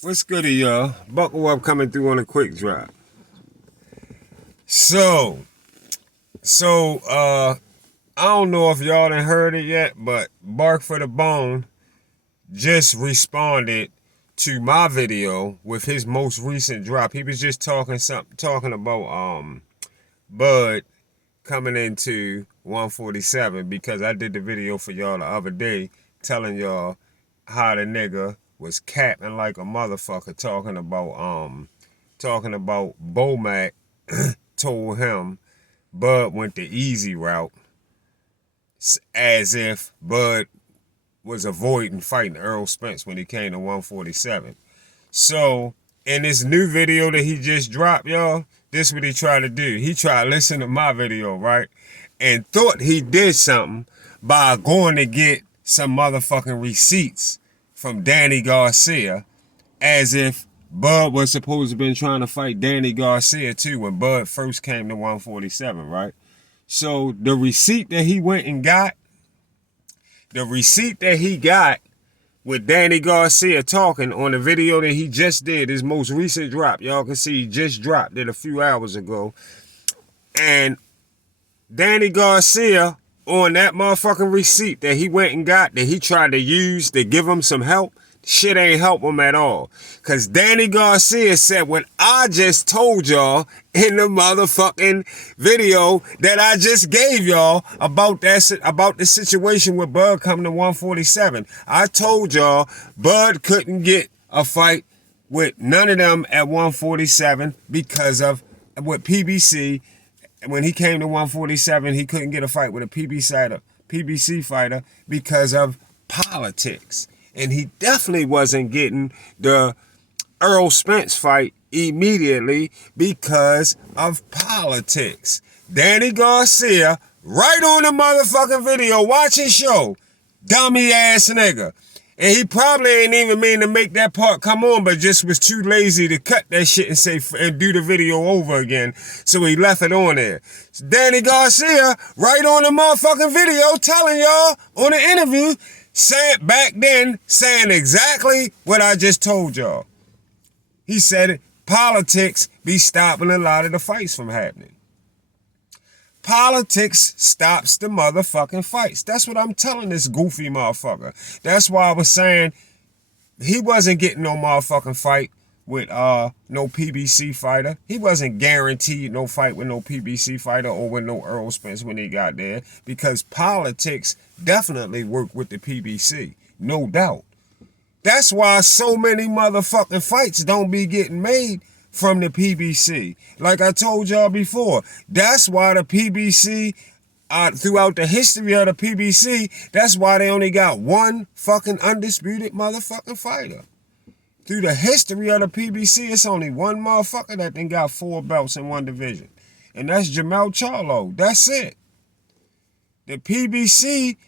What's goody, y'all? Buckle up, coming through on a quick drop. So, so, I don't know if y'all done heard it yet, but Bark for the Bone just responded to my video with his most recent drop. He was just talking about Bud coming into 147 because I did the video for y'all the other day telling y'all how the nigga was capping like a motherfucker talking about Bomac told him Bud went the easy route as if Bud was avoiding fighting Earl Spence when he came to 147. So in this new video that he just dropped, y'all, this is what he tried to do. He tried to listen to my video, right? And thought he did something by going to get some motherfucking receipts from Danny Garcia as if Bud was supposed to have been trying to fight Danny Garcia too when Bud first came to 147, right? So the receipt that he went and got, with Danny Garcia talking on the video that he just did, his most recent drop. Y'all can see he just dropped it a few hours ago. And Danny Garcia on that motherfucking receipt that he went and got, that he tried to use to give him some help, shit ain't help him at all. Because Danny Garcia said what I just told y'all in the motherfucking video that I just gave y'all about the situation with Bud coming to 147. I told y'all Bud couldn't get a fight with none of them at 147 because of with PBC. When he came to 147, he couldn't get a fight with a PBC fighter because of politics. And he definitely wasn't getting the Earl Spence fight immediately because of politics. Danny Garcia, right on the motherfucking video, watch his show, dummy ass nigga. And he probably ain't even mean to make that part come on, but just was too lazy to cut that shit and do the video over again. So he left it on there. So Danny Garcia, right on the motherfucking video, telling y'all on the interview, saying exactly what I just told y'all. He said it, politics be stopping a lot of the fights from happening. Politics stops the motherfucking fights. That's what I'm telling this goofy motherfucker. That's why I was saying he wasn't getting no motherfucking fight with no PBC fighter. He wasn't guaranteed no fight with no PBC fighter or with no Earl Spence when he got there because politics definitely work with the PBC. No doubt. That's why so many motherfucking fights don't be getting made from the PBC. Like I told y'all before, that's why the PBC, throughout the history of the PBC, that's why they only got one fucking undisputed motherfucking fighter. Through the history of the PBC, it's only one motherfucker that then got 4 belts in one division. And that's Jamel Charlo. That's it. The PBC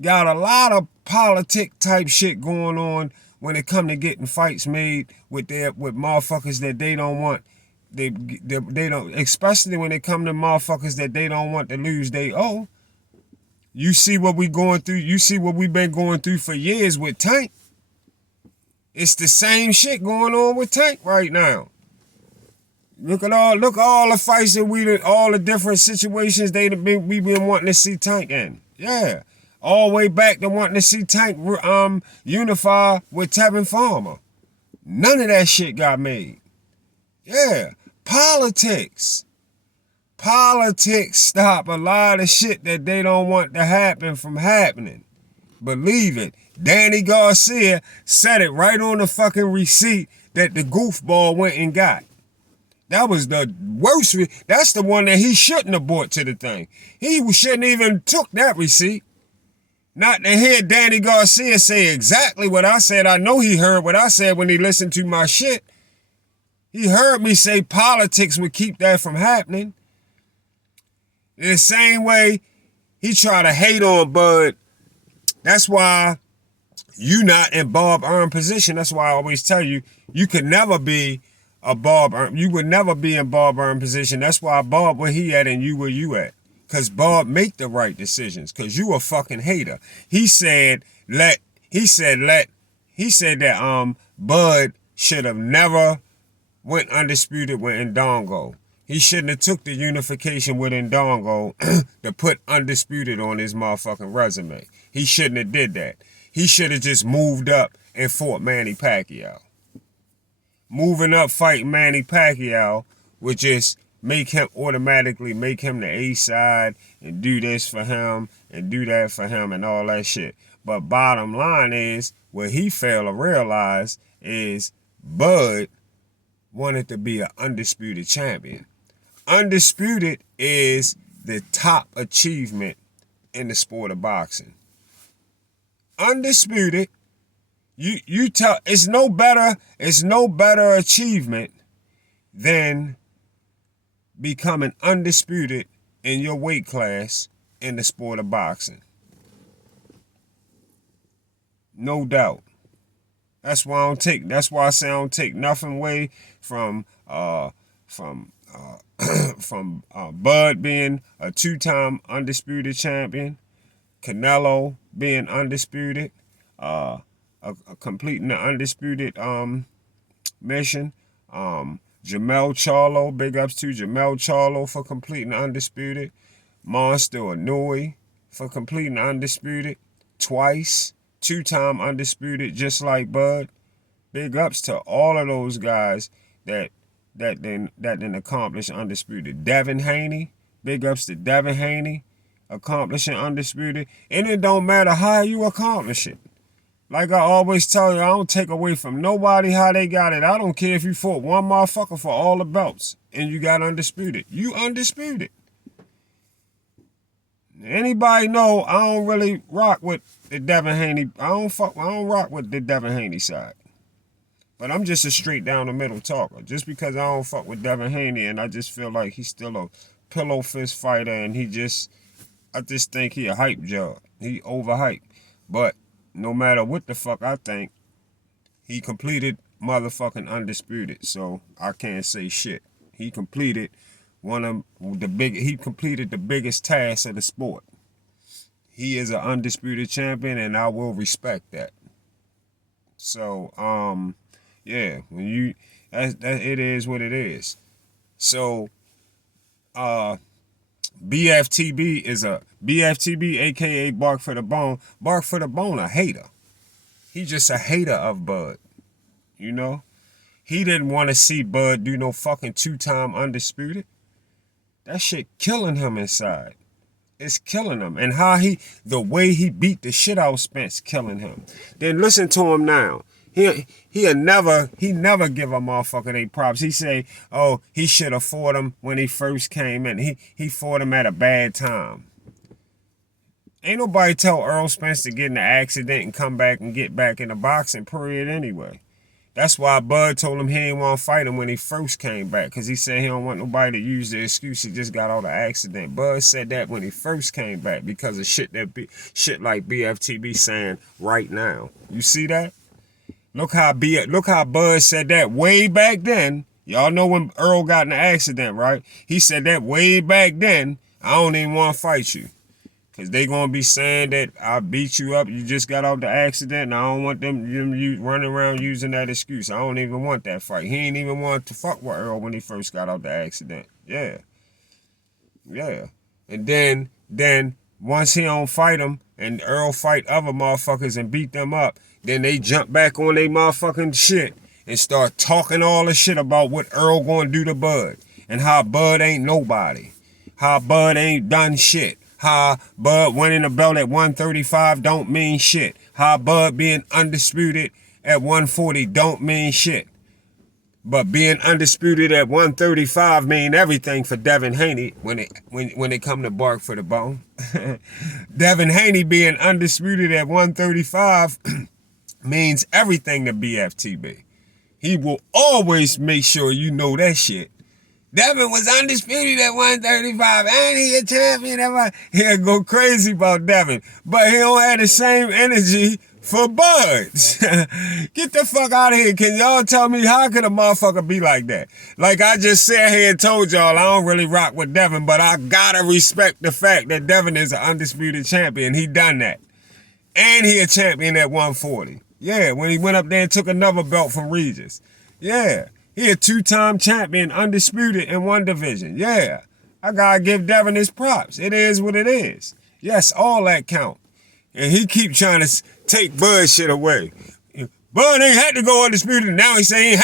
got a lot of politic type shit going on when it come to getting fights made with motherfuckers that they don't want. They don't, especially when it come to motherfuckers that they don't want to lose they owe. You see what we going through. You see what we've been going through for years with Tank. It's the same shit going on with Tank right now. Look at all the fights that all the different situations we been wanting to see Tank in. Yeah. All the way back to wanting to see Tank unify with Tevin Farmer. None of that shit got made. Yeah. Politics. Politics stop a lot of shit that they don't want to happen from happening. Believe it. Danny Garcia said it right on the fucking receipt that the goofball went and got. That was the worst. That's the one that he shouldn't have brought to the thing. He shouldn't even took that receipt. Not to hear Danny Garcia say exactly what I said. I know he heard what I said when he listened to my shit. He heard me say politics would keep that from happening. In the same way, he tried to hate on Bud. That's why you not in Bob Earn position. That's why I always tell you, you could never be a Bob Earn. You would never be in Bob Earn position. That's why Bob where he at and you where you at. Because Bob make the right decisions. Because you a fucking hater. He said that Bud should have never went undisputed with Ndongo. He shouldn't have took the unification with Ndongo to put undisputed on his motherfucking resume. He shouldn't have did that. He should have just moved up and fought Manny Pacquiao. Moving up fighting Manny Pacquiao would just automatically make him the A side and do this for him and do that for him and all that shit. But bottom line is, what he failed to realize is Bud wanted to be an undisputed champion. Undisputed is the top achievement in the sport of boxing. Undisputed, you tell it's no better achievement than becoming undisputed in your weight class in the sport of boxing. No doubt. That's why I say I don't take nothing away from Bud being a 2-time undisputed champion, Canelo being undisputed, completing the undisputed mission. Jamel Charlo, big ups to Jamel Charlo for completing the undisputed. Monster Inouye for completing the undisputed twice, 2-time undisputed, just like Bud. Big ups to all of those guys that didn't accomplish undisputed. Devin Haney, big ups to Devin Haney, accomplishing undisputed. And it don't matter how you accomplish it. Like I always tell you, I don't take away from nobody how they got it. I don't care if you fought one motherfucker for all the belts and you got undisputed. You undisputed. Anybody know I don't really rock with the Devin Haney. I don't rock with the Devin Haney side. But I'm just a straight down the middle talker. Just because I don't fuck with Devin Haney and I just feel like he's still a pillow fist fighter and I just think he a hype job. He overhyped. But no matter what the fuck I think, he completed motherfucking undisputed. So I can't say shit. He completed the biggest task of the sport. He is an undisputed champion and I will respect that. So, yeah, it is what it is. So, BFTB, aka Bark for the Bone. Bark for the Bone, a hater. He just a hater of Bud. You know? He didn't want to see Bud do no fucking 2-time undisputed. That shit killing him inside. It's killing him. And the way he beat the shit out of Spence, killing him. Then listen to him now. He never give a motherfucker they props. He say, oh, he should have fought him when he first came in. He fought him at a bad time. Ain't nobody tell Earl Spence to get in an accident and come back and get back in the boxing, period, anyway. That's why Bud told him he didn't want to fight him when he first came back, because he said he don't want nobody to use the excuse he just got out of accident. Bud said that when he first came back because of shit like BFTB saying right now. You see that? Look how Bud said that way back then. Y'all know when Earl got in the accident, right? He said that way back then. I don't even want to fight you. Because they going to be saying that I beat you up. You just got out the accident. And I don't want them running around using that excuse. I don't even want that fight. He ain't even want to fuck with Earl when he first got out the accident. Yeah. Yeah. And then once he don't fight him and Earl fight other motherfuckers and beat them up, then they jump back on their motherfucking shit and start talking all the shit about what Earl gonna do to Bud and how Bud ain't nobody, how Bud ain't done shit, how Bud winning the belt at 135 don't mean shit, how Bud being undisputed at 140 don't mean shit. But being undisputed at 135 mean everything for Devin Haney when it come to Bark for the Bone. Devin Haney being undisputed at 135 means everything to BFTB. He will always make sure you know that shit. Devin was undisputed at 135, and he a champion. He'll go crazy about Devin, but he don't have the same energy for Bud. Get the fuck out of here. Can y'all tell me how could a motherfucker be like that? Like I just sat here and told y'all I don't really rock with Devin, but I gotta respect the fact that Devin is an undisputed champion. He done that. And he a champion at 140. Yeah, when he went up there and took another belt from Regis. Yeah. He a two-time champion, undisputed in one division. Yeah. I gotta give Devin his props. It is what it is. Yes, all that count. And he keep trying to take Bud shit away. Bud ain't had to go undisputed. Now he's saying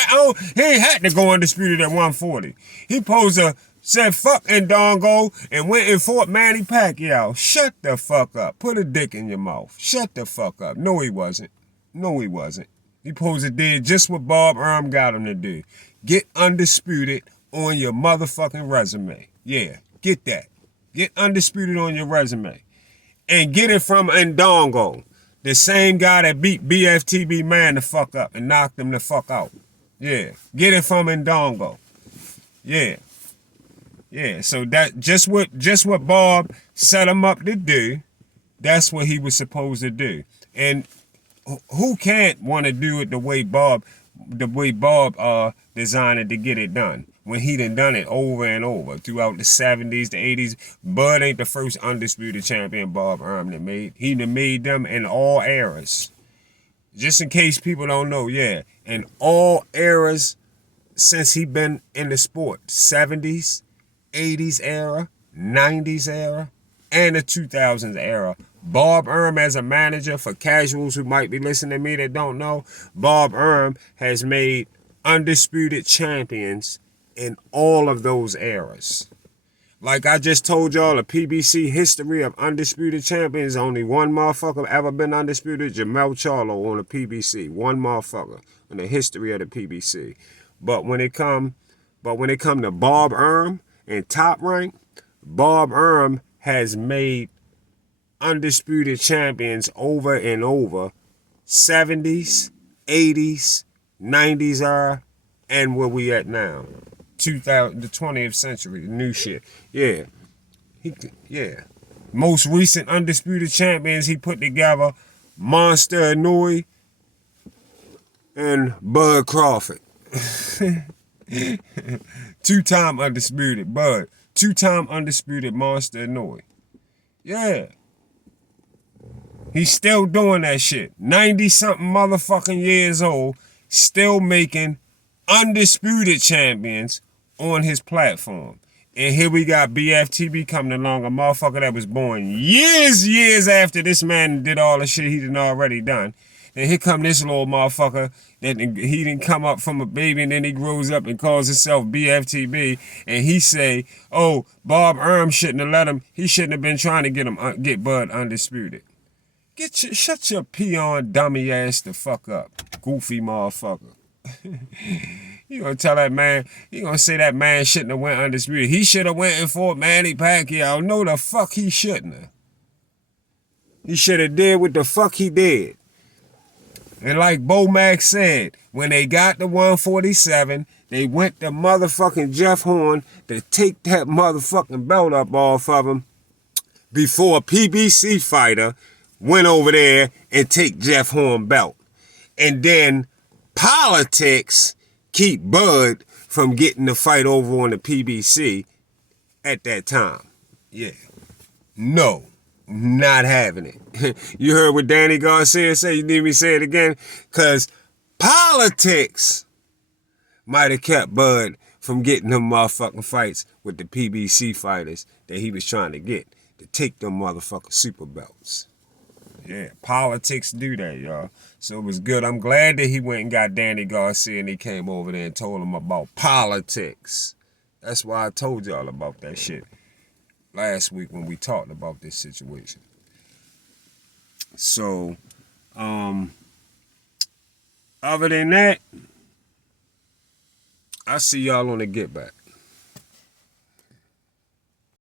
he ain't had to go undisputed at 140. He posed a said fuck Ndongo and went and fought Manny Pacquiao. Shut the fuck up. Put a dick in your mouth. Shut the fuck up. No, he wasn't. No, he wasn't. He supposed to did just what Bob Arum got him to do. Get undisputed on your motherfucking resume. Yeah, get that. Get undisputed on your resume. And get it from Ndongo, the same guy that beat BFTB Man the fuck up and knocked him the fuck out. Yeah, get it from Ndongo. Yeah. Yeah, so that just what Bob set him up to do, that's what he was supposed to do. And who can't want to do it the way Bob designed it to get it done when he done it over and over throughout the 70s, the 80s. Bud ain't the first undisputed champion Bob Arum that made. He done made them in all eras. Just in case people don't know, yeah, in all eras since he been in the sport, 70s, 80s era, 90s era, and the 2000s era. Bob Arum as a manager, for casuals who might be listening to me that don't know, Bob Arum has made undisputed champions in all of those eras. Like I just told y'all, the PBC history of undisputed champions, only one motherfucker ever been undisputed, Jamel Charlo on the PBC. One motherfucker in the history of the PBC. But when it come to Bob Arum and Top Rank, Bob Arum has made undisputed champions over and over, 70s, 80s, 90s era, and where we at now, the 20th century, the new shit. Yeah, most recent undisputed champions he put together, Monster Inouye and Bud Crawford. Two-time undisputed Bud, two-time undisputed Monster Inouye. Yeah. He's still doing that shit. 90-something motherfucking years old, still making undisputed champions on his platform. And here we got BFTB coming along, a motherfucker that was born years after this man did all the shit he done already done. And here come this little motherfucker that he didn't come up from a baby and then he grows up and calls himself BFTB. And he say, oh, Bob Arum shouldn't have let him, he shouldn't have been trying to get Bud undisputed. Shut your peon dummy ass the fuck up, goofy motherfucker. You gonna tell that man, you gonna say that man shouldn't have went undisputed. He should have went and fought Manny Pacquiao. No, the fuck he shouldn't have. He should have did what the fuck he did. And like Bo Mack said, when they got to 147, they went to motherfucking Jeff Horn to take that motherfucking belt up off of him before a PBC fighter went over there and take Jeff Horn belt. And then politics keep Bud from getting the fight over on the PBC at that time. Yeah. No, not having it. You heard what Danny Garcia said? You need me to say it again? Because politics might have kept Bud from getting them motherfucking fights with the PBC fighters that he was trying to get to take them motherfucking super belts. Yeah, politics do that, y'all. So it was good. I'm glad that he went and got Danny Garcia and he came over there and told him about politics. That's why I told y'all about that shit last week when we talked about this situation. So, other than that, I see y'all on the Get Back.